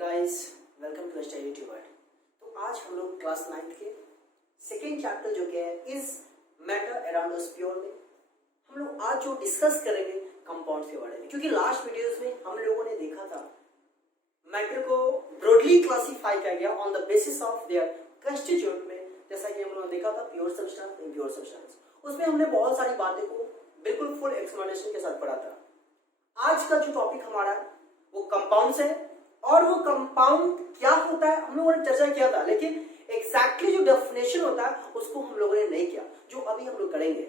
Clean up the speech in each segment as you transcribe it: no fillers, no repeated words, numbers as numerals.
Guys, welcome to study ट्यूबर्ड। तो आज हम लोग क्लास 9 के सेकेंड चैप्टर जो कि है is matter around us pure में हम लोग आज जो डिस्कस करेंगे कंपाउंड्स के बारे में, क्योंकि लास्ट वीडियोस में हम लोगों ने देखा था मैटर को ब्रॉडली क्लासिफाई किया गया on the basis of their constituent में। जैसा कि हम लोगों ने देखा था प्योर सब्सटेंस, इम्प्योर सब्सटेंस, उसमें हमने बहुत सारी बातें को बिल्कुल फुल एक्सप्लेनेशन के साथ पढ़ा था। आज का जो टॉपिक हमारा वो कंपाउंड्स है, और वो कंपाउंड क्या होता है हम लोगों ने चर्चा किया था, लेकिन एग्जैक्टली जो डेफिनेशन होता है उसको हम लोगों ने नहीं किया, जो अभी हम लोग करेंगे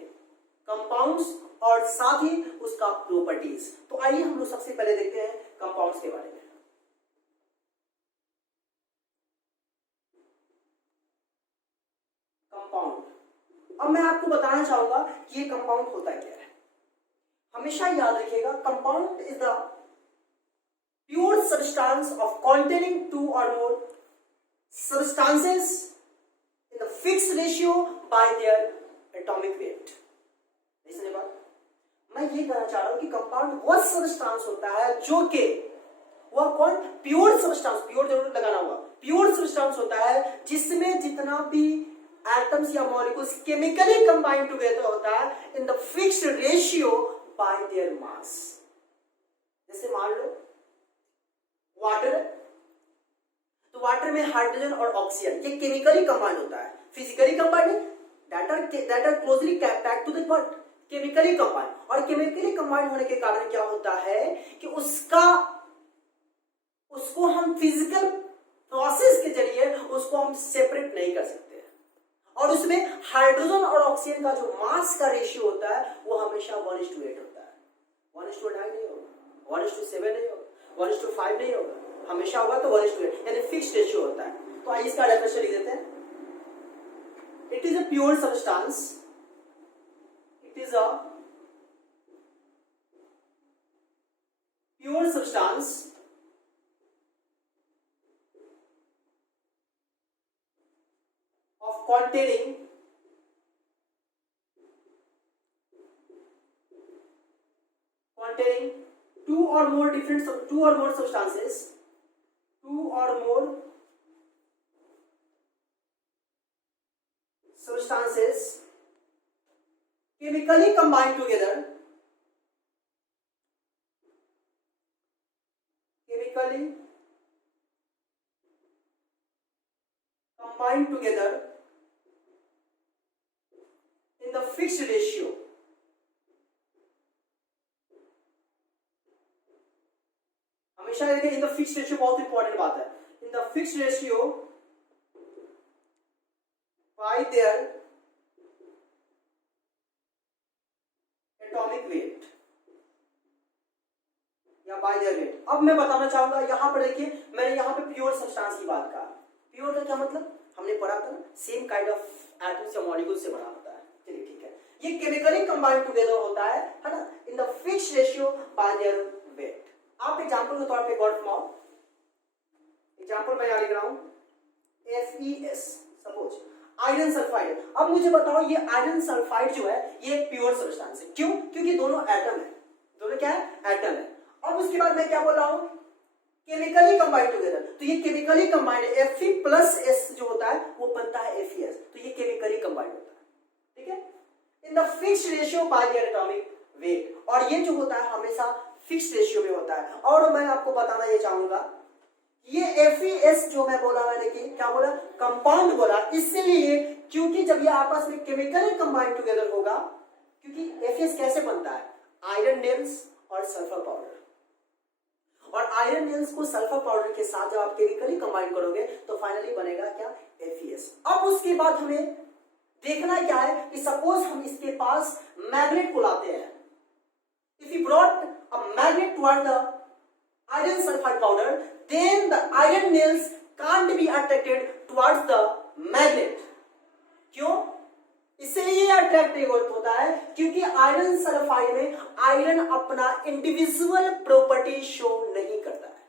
कंपाउंड्स और साथ ही उसका प्रॉपर्टीज। तो आइए हम लोग सबसे पहले देखते हैं कंपाउंड्स के बारे में। कंपाउंड, अब मैं आपको बताना चाहूंगा कि ये कंपाउंड होता क्या है। हमेशा याद रखिएगा, compound is the pure substance of containing two or more substances in the fixed ratio by their atomic weight। इसने बात मैं ये कहना चाह रहा हूं कि कंपाउंड वह सब्सटेंस होता है जो कि वह कौन प्योर सब्सटेंस, प्योर जरूर लगाना होगा, प्योर सब्सटेंस होता है जिसमें जितना भी एटम्स या मॉलिक्यूल्स केमिकली कंबाइन टुगेदर होता है in the fixed ratio by their mass. जैसे मान लो वाटर, तो वाटर में हाइड्रोजन और ऑक्सीजन ये केमिकली कंबाइन होता है, physically combine that are closely packed to the but chemically combine. और केमिकली कंबाइन होने के कारण क्या होता है कि उसको हम फिजिकल प्रोसेस के जरिए उसको हम सेपरेट नहीं कर सकते हैं। और उसमें हाइड्रोजन और ऑक्सीजन का जो मास का रेशियो होता है वो हमेशा 1:8 होता है। 1:9 नहीं होगा, 1:7 नहीं होगा, 1:5 नहीं होगा, हमेशा होगा तो 1:8, यानी फिक्स्ड रेशियो होता है। तो आइए इसका डेफिनेशन लिख देते हैं। It is a pure substance, it is a pure substance of containing two or more substances, two or more substances chemically combined together, in the fixed ratio हमेशा देखिए इन द फिक्स्ड रेशियो बहुत important बात है। In the fixed ratio by their atomic weight या bye their wait. अब मैं बताना चाहूंगा, यहां पर देखिए मैंने यहां पे प्योर सब्सटेंस की बात कहा। प्योर का क्या मतलब हमने पढ़ा था ना, सेम काइंड ऑफ एटम्स या मॉलिक्यूल से बना होता है। चलिए ठीक है, ये केमिकली कंबाइंड टुगेदर होता है ना, in the fixed ratio by their weight. आप एग्जाम्पल के तौर पे गौर फरमाओ, एग्जाम्पल मैं यहां लिख रहा हूं FeS, सपोज आयरन सल्फाइड। अब मुझे बताओ ये आयरन सल्फाइड जो है ये प्योर सब्सटेंस है, क्यों? क्योंकि दोनों एटम है, दोनों क्या है? एटम है। अब उसके बाद मैं क्या बोल रहा हूं, केमिकली कंबाइंड टुगेदर, तो ये केमिकली कंबाइंड Fe+S जो होता है वो बनता है FeS, तो ये केमिकली कंबाइंड होता है, ठीक है, in the fixed ratio by their atomic weight. और ये जो होता है हमेशा फिक्स्ड रेशियो में होता है। और मैं आपको बताना ये चाहूंगा, ये FeS जो मैं बोला, मैंने कि क्या बोला, कंपाउंड बोला, इसलिए क्योंकि जब ये आपस में केमिकली कंबाइंड टुगेदर होगा, क्योंकि FeS कैसे बनता है, आयरन नेल्स और सल्फर पाउडर, और आयरन नेल्स को सल्फर पाउडर के साथ जब आप केमिकली कंबाइन करोगे तो फाइनली बनेगा क्या, FeS। अब उसके बाद हमें देखना क्या है कि सपोज हम इसके पास मैग्नेट को लाते हैं। If you brought a magnet toward the iron sulfide powder, then the iron nails can't be attracted towards the magnet। क्यों? इसलिए अट्रैक्ट नहीं होता है क्योंकि आयरन सल्फाइड में आयरन अपना इंडिविजुअल प्रॉपर्टी शो नहीं करता है।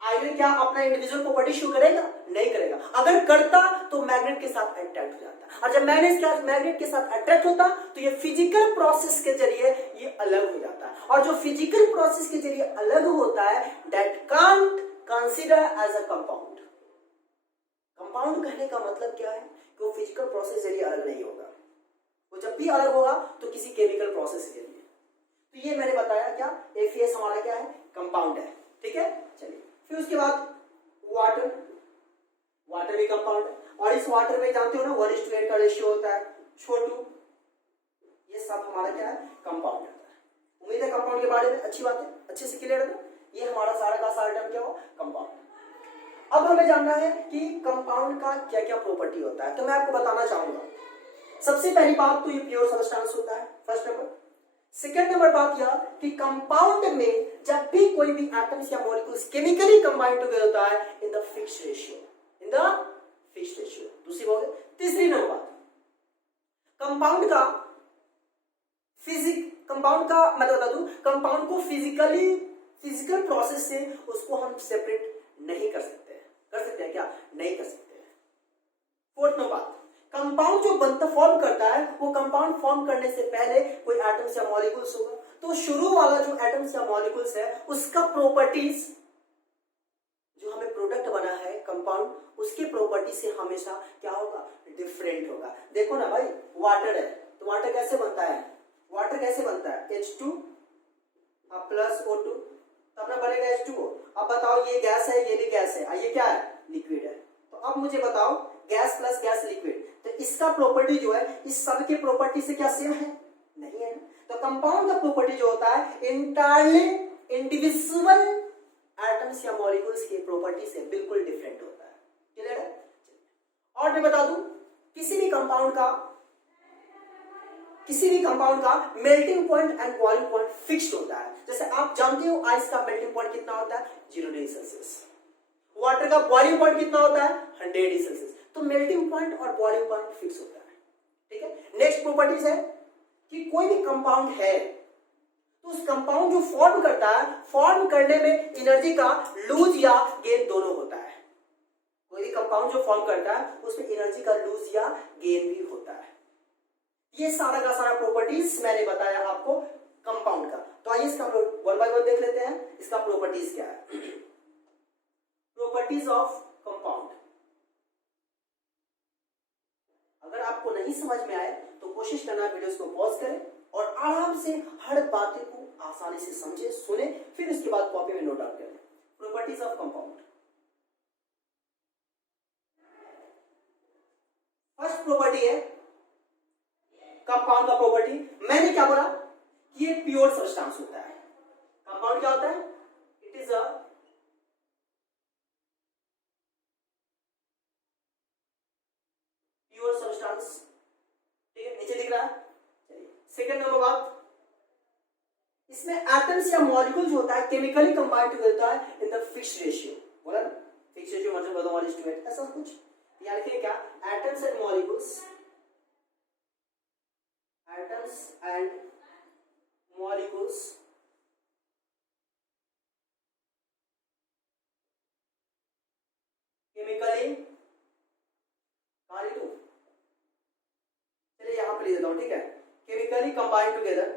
आयरन क्या अपना इंडिविजुअल प्रॉपर्टी शो करेगा? नहीं करेगा। अगर करता तो मैग्नेट के साथ अट्रैक्ट हो जाता, और जब मैग्नेट के साथ अट्रैक्ट होता तो ये फिजिकल प्रोसेस के जरिए ये अलग हो जाता है, और जो फिजिकल प्रोसेस के जरिए अलग होता है that can't consider as a compound. Compound कहने का मतलब क्या है कि वो फिजिकल प्रोसेस से अलग नहीं होगा, वो जब भी अलग होगा तो किसी केमिकल प्रोसेस के लिए। तो ये मैंने बताया क्या, FeS हमारा क्या है, कंपाउंड है, ठीक है। चलिए फिर उसके बाद वाटर, वाटर भी कंपाउंड है, और इस वाटर में जानते हो ना 1:8 का रेशियो होता है, छोटू, ये सब हमारा क्या है, कंपाउंड होता है। उम्मीद है कंपाउंड के बारे में अच्छी बात है, अच्छे से क्लियर है ना। ये हमारा सारा का सारा टर्म क्या हो, कंपाउंड। अब हमें जानना है कि कंपाउंड का क्या क्या प्रॉपर्टी होता है, तो मैं आपको बताना चाहूंगा। सबसे पहली बात तो ये प्योर सब्सटेंस होता है, फर्स्ट नंबर। सेकेंड नंबर बात यह कि कंपाउंड में जब भी कोई भी एटम्स या मॉलिक्यूल्स केमिकली कंबाइन टुगेदर होता है in the fixed ratio, in the fixed ratio. दूसरी बात, तीसरी नंबर बात, कंपाउंड का मैं बता दूं, कंपाउंड को फिजिकल प्रोसेस से उसको हम सेपरेट नहीं कर सकते हैं। कर सकते हैं क्या, नहीं कर सकते हैं। फोर्थ नंबर बात, कंपाउंड जो बनता फॉर्म करता है वो कंपाउंड फॉर्म करने से पहले कोई एटम्स या मॉलिक्यूल्स होगा, तो शुरू वाला जो एटम्स या मॉलिक्यूल्स है उसका प्रॉपर्टीज, जो हमें प्रोडक्ट बना है कंपाउंड, उसके प्रॉपर्टी से हमेशा क्या होगा, डिफरेंट होगा। देखो ना भाई, वाटर है तो वाटर कैसे बनता है, वाटर कैसे बनता है, H2 प्लस O2, तो अपना बनेगा H2O। अब बताओ ये गैस है, ये भी गैस है, ये क्या है, लिक्विड है। तो अब मुझे बताओ गैस प्लस गैस लिक्विड, तो इसका प्रॉपर्टी जो है इस सब के प्रॉपर्टी से क्या सेम है, नहीं है। तो कंपाउंड का प्रॉपर्टी जो होता है इंटायरली इंडिविजुअल एटम्स या मॉलिक्यूल्स की प्रॉपर्टी से बिल्कुल डिफरेंट होता है, क्लियर है। और मैं बता दूं, किसी भी कंपाउंड का melting point and boiling point fixed होता है। जैसे आप जानते हो आइस का मेल्टिंग पॉइंट कितना होता है, 0 डिग्री सेल्सियस। वाटर का बॉइलिंग पॉइंट कितना होता है, 100 डिग्री सेल्सियस। तो मेल्टिंग पॉइंट और बॉइलिंग पॉइंट फिक्स होता है, ठीक है। नेक्स्ट प्रॉपर्टीज है कि कोई भी कंपाउंड है तो उस कंपाउंड जो फॉर्म करता है, फॉर्म करने में एनर्जी का लूज या गेन दोनों होता है। कोई भी कंपाउंड जो फॉर्म करता है उसमें एनर्जी का लूज या गेन भी होता है। ये सारा का सारा प्रॉपर्टीज मैंने बताया आपको कंपाउंड का। तो आइए इसका वन बाय वन देख लेते हैं, इसका प्रॉपर्टीज क्या है। प्रॉपर्टीज ऑफ कंपाउंड, अगर आपको नहीं समझ में आए तो कोशिश करना वीडियोस को पॉज करें और आराम से हर बातें को आसानी से समझे, सुने, फिर उसके बाद कॉपी में नोट डाउन करें। Properties of compound, first property है कंपाउंड का प्रॉपर्टी। मैंने क्या बोला कि ये प्योर सब्सटेंस होता है। कंपाउंड क्या होता है, it is a pure substance, ठीक है, नीचे दिख रहा है। चलिए सेकंड नंबर बात, इसमें एटम्स या मॉलिक्यूल जो होता है केमिकली कंबाइंड होता है इन द फिक्स्ड रेशियो। बोला ना, फिक्स्ड रेशियो मतलब 1:8, ऐसा कुछ याद रखिए क्या, atoms and molecules, atoms and molecules chemically, कहां लिख दूं, चलिए यहां पे लिख देता हूं, ठीक है। Chemically combined together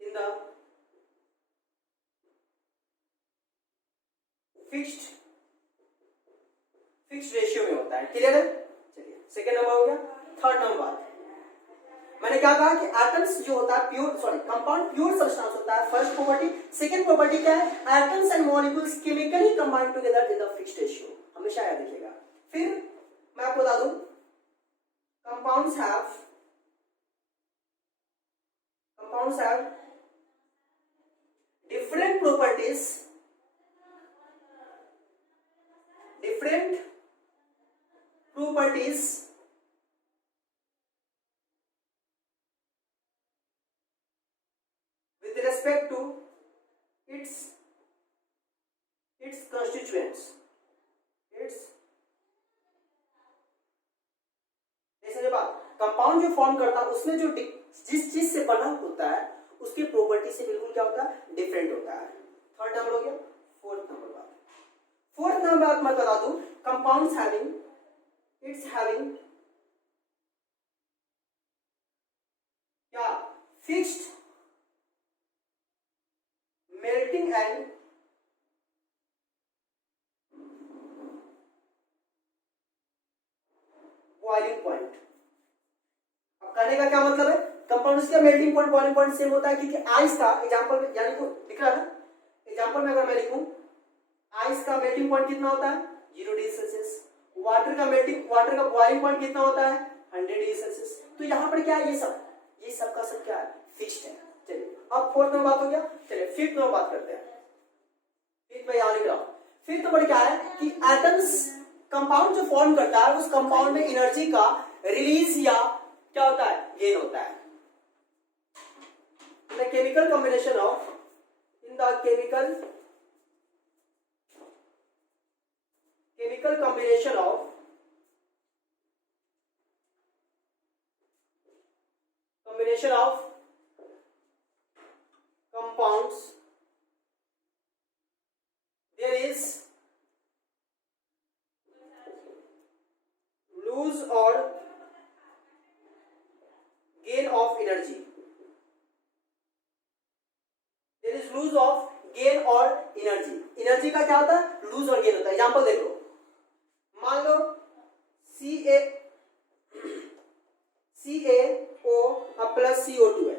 in the fixed ratio में होता है, क्लियर है। चलिए सेकंड नंबर हो गया। थर्ड नंबर मैंने क्या कहा कि एटम्स जो होता है कंपाउंड प्योर सब्सटेंस होता है, फर्स्ट प्रॉपर्टी। सेकंड प्रॉपर्टी क्या है, atoms and molecules chemically combined together in the fixed ratio, हमेशा याद रखिएगा। फिर मैं आपको बता दूं, compounds have different properties, with respect to its constituents, जैसे बात कंपाउंड जो फॉर्म करता है उसमें जो जिस चीज से बना होता है उसकी प्रॉपर्टी से बिल्कुल क्या होता है, डिफरेंट होता है। थर्ड नंबर हो गया। फोर्थ नंबर बात मैं बता दूं, कंपाउंड्स हैविंग क्या, फिक्स्ड कहने का क्या मतलब है, कंपाउंड्स का melting point boiling point same होता है, क्योंकि आइस का एग्जांपल में यानी तो दिख रहा है ना, एग्जांपल में अगर मैं लिखूं आइस का मेल्टिंग पॉइंट कितना होता है 0 डिग्री सेल्सियस, वाटर का बॉइलिंग पॉइंट कितना होता है 100 डिग्री सेल्सियस। तो यहाँ पर क्या है, ये सब का सब क्या है, फिक्स्ड है। चलिए अब फोर्थ में बात हो गया, चलिए फिफ्थ में बात करते हैं। फिफ्थ में यहाँ लिख रहा हूं, फिफ्थ नंबर क्या है कि एटम्स कंपाउंड जो फॉर्म करता है उस कंपाउंड में एनर्जी का रिलीज या क्या होता है, गेन होता है। In the chemical combination of combination of compounds, there is lose or gain of energy. There is lose of gain or energy. Energy का क्या होता है, लूज और गेन होता है। एग्जांपल देखो, मान लो CaO प्लस CO2 है,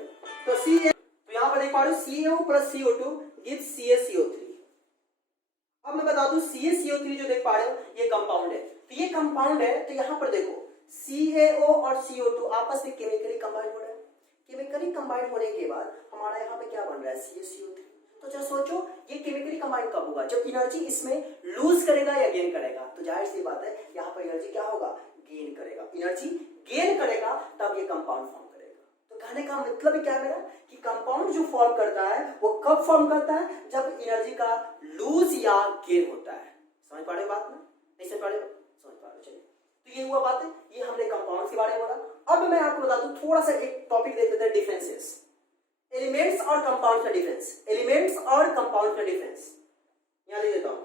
तो तो यहां पर देख पा रहे हो CaO plus CO2 gives CaCO3। अब मैं बता दूं CaCO3 जो देख पा रहे हो ये कंपाउंड है, तो ये कंपाउंड है, तो यहां पर देखो CaO और CO2 आपस में केमिकली कंबाइन हो रहा है। केमिकली कंबाइन होने के बाद हमारा यहाँ पे क्या बन रहा है, CaCO3। तो जब सोचो ये केमिकली कंबाइन कब होगा, जब एनर्जी इसमें लूज करेगा या गेन करेगा। तो जाहिर सी बात है यहाँ पर एनर्जी क्या होगा, गेन करेगा। एनर्जी गेन करेगा तब ये कंपाउंड फॉर्म करेगा। तो कहने का मतलब क्या है मेरा कि कंपाउंड जो फॉर्म करता है वो कब फॉर्म करता है, जब एनर्जी का लूज या गेन होता है। समझ पा रहे हो बात में, नहीं समझ पा रहे हो, समझ पा रहे हो। चलिए तो ये हुआ बात है, ये हमने कंपाउंड के बारे में बोला। अब मैं आपको बता दूं थोड़ा सा एक टॉपिक देख लेते हैं, डिफरेंसेस, एलिमेंट्स और कंपाउंड का डिफरेंस। एलिमेंट्स और कंपाउंड का डिफरेंस यहां लिख देता हूं,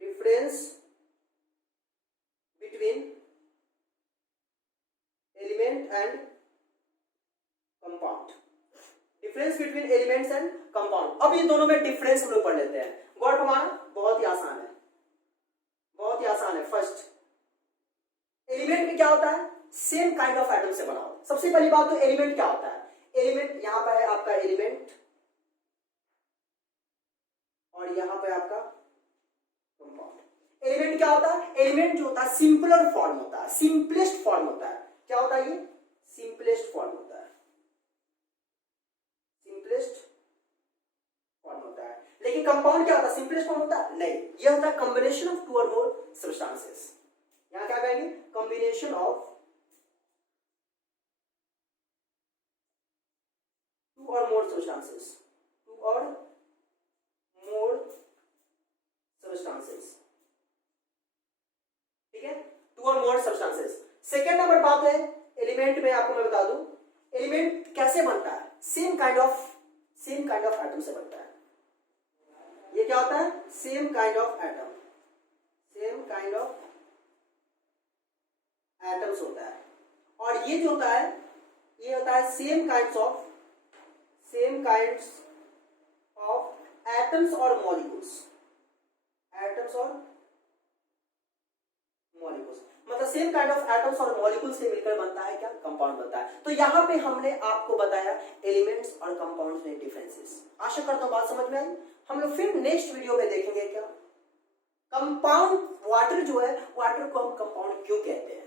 difference between element and compound. Difference between elements and compound. अब ये दोनों में डिफरेंस हम लोग पढ़ लेते हैं। गौर फरमाना, बहुत ही आसान है, बहुत ही आसान है। फर्स्ट, एलिमेंट में क्या होता है, सेम काइंड ऑफ एटम से बना होता है। सबसे पहली बात तो एलिमेंट क्या होता है, एलिमेंट यहां पर है आपका एलिमेंट और यहां पर आपका कंपाउंड। एलिमेंट क्या होता है, एलिमेंट जो होता है सिंपलर फॉर्म होता है, सिंपलेस्ट फॉर्म होता है। क्या होता है ये, सिंपलेस्ट फॉर्म होता है, सिंपलेस्ट फॉर्म होता है। लेकिन कंपाउंड क्या होता है, सिंपलेस्ट फॉर्म होता है नहीं, यह होता है कॉम्बिनेशन ऑफ 2 और मोर सब्सटेंसेस। यहां क्या कहेंगे, combination of 2 or more substances, 2 or more substances, ठीक है, 2 or more substances। Second number बात है एलिमेंट में, आपको मैं बता दूं एलिमेंट कैसे बनता है, सेम काइंड ऑफ एटम से बनता है। ये क्या होता है, same kind of atom, same kind of atoms होता है। और ये जो होता है ये होता है सेम काइंड्स ऑफ एटम्स और मॉलिक्यूल्स, एटम्स और मॉलिक्यूल्स, मतलब सेम काइंड ऑफ एटम्स और मॉलिक्यूल्स से मिलकर बनता है क्या, कंपाउंड बनता है। तो यहां पे हमने आपको बताया एलिमेंट्स और कंपाउंड्स में डिफरेंसेस। आशा करता हूं बात समझ में आई। हम लोग फिर नेक्स्ट वीडियो में देखेंगे क्या, कंपाउंड वाटर जो है, वाटर को हम कंपाउंड क्यों कहते हैं।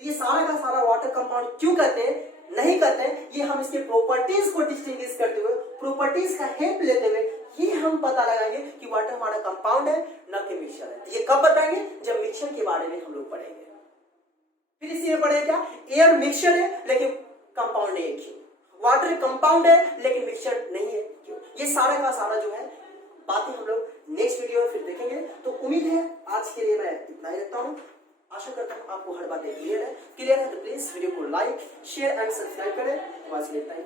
तो ये सारा का सारा वाटर कंपाउंड क्यों कहते हैं, नहीं कहते हैं, ये हम इसके प्रॉपर्टीज को डिस्टिंग्विश करते हुए, प्रॉपर्टीज का हेल्प लेते हुए ये हम पता लगाएंगे कि वाटर हमारा कंपाउंड है न कि मिक्सचर है। ये कब बताएंगे, जब मिक्सचर के बारे में हम लोग पढ़ेंगे। फिर इसी में पढ़ेंगे क्या, एयर मिक्सचर है लेकिन कंपाउंड नहीं है, क्यों। वाटर कंपाउंड है लेकिन मिक्सचर नहीं है, क्यों। ये सारा का सारा जो है बातें हम लोग नेक्स्ट वीडियो में फिर देखेंगे। तो उम्मीद है आज के लिए मैं इतना ही रखता हूं। आशा करता हूं आपको हर बातें क्लियर है। तो प्लीज वीडियो को लाइक, शेयर एंड सब्सक्राइब करें। तो आज के लिए इतना ही।